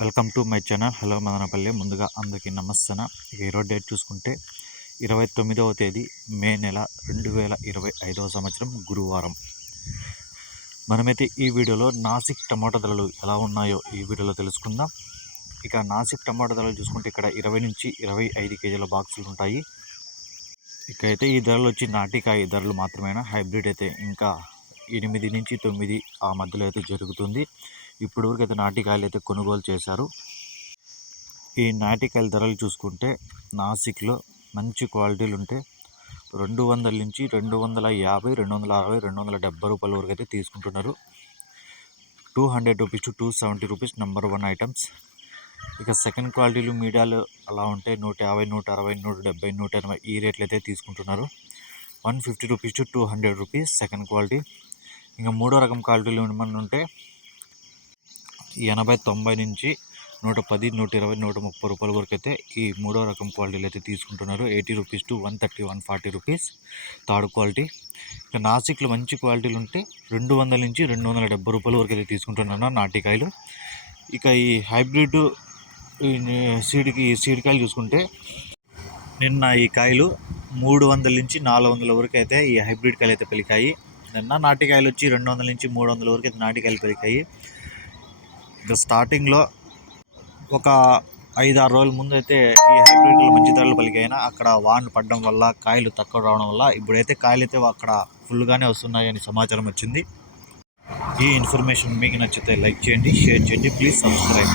Welcome to my channel. Hello Madanapalle. ముందుగా అందరికీ నమస్తే. ఇక ఈరోజు డేట్ చూసుకుంటే 29వ తేదీ మే నెల 2025వ సంవత్సరం గురువారం. మనమైతే ఈ వీడియోలో నాసిక్ టమాటా ధరలు ఎలా ఉన్నాయో ఈ వీడియోలో తెలుసుకుందాం. ఇక నాసిక్ టమాటా ధరలు చూసుకుంటే ఇక్కడ 20 నుంచి 25 కేజీల బాక్సులు ఉంటాయి. ఇక అయితే ఈ ధరలు వచ్చి నాటికాయ ధరలు మాత్రమేనా, హైబ్రిడ్ అయితే ఇంకా 8 నుంచి 9 ఆ మధ్యలో అయితే జరుగుతుంది. ఇప్పుడు వరకు అయితే నాటికాయలు అయితే కొనుగోలు చేశారు. ఈ నాటికాయల ధరలు చూసుకుంటే నాసిక్లో మంచి క్వాలిటీలు ఉంటే 200 నుంచి 250, 260, 270 రూపాయల వరకు అయితే తీసుకుంటున్నారు. 200 rupees to 270 rupees number 1 items. ఇక సెకండ్ క్వాలిటీలు మీడియాలు అలా ఉంటే 150, 160, 170, 180 ఈ రేట్లు అయితే తీసుకుంటున్నారు. 150 rupees to 200 rupees second quality. ఇంకా మూడో రకం క్వాలిటీలు ఏమన్నా ఉంటే 80, 90 నుంచి 110, 120, 130 రూపాయల వరకు అయితే ఈ మూడో రకం క్వాలిటీలు అయితే తీసుకుంటున్నారు. 80 rupees to 130, 140 rupees third quality. ఇక నాసిక్లో మంచి క్వాలిటీలు ఉంటే 200 నుంచి 270 రూపాయల వరకు అయితే తీసుకుంటున్నారు నాటికాయలు. ఇక ఈ హైబ్రిడ్ సీడ్కాయలు చూసుకుంటే నిన్న ఈ కాయలు 300 నుంచి 400 వరకు అయితే ఈ హైబ్రిడ్ కాయలు అయితే పెరిగాయి. నిన్న నాటికాయలు వచ్చి 200 నుంచి 300 వరకు అయితే నాటికాయలు పెరిగాయి. ఇంకా స్టార్టింగ్లో ఒక 5-6 రోజుల ముందు అయితే ఈ హైబ్రిడ్లు మంచి ధరలు పలికాయినా అక్కడ వాన పడడం వల్ల కాయలు తక్కువ రావడం వల్ల ఇప్పుడైతే కాయలు అయితే అక్కడ ఫుల్గానే వస్తున్నాయని సమాచారం వచ్చింది. ఈ ఇన్ఫర్మేషన్ మీకు నచ్చితే లైక్ చేయండి, షేర్ చేయండి, ప్లీజ్ సబ్స్క్రైబ్.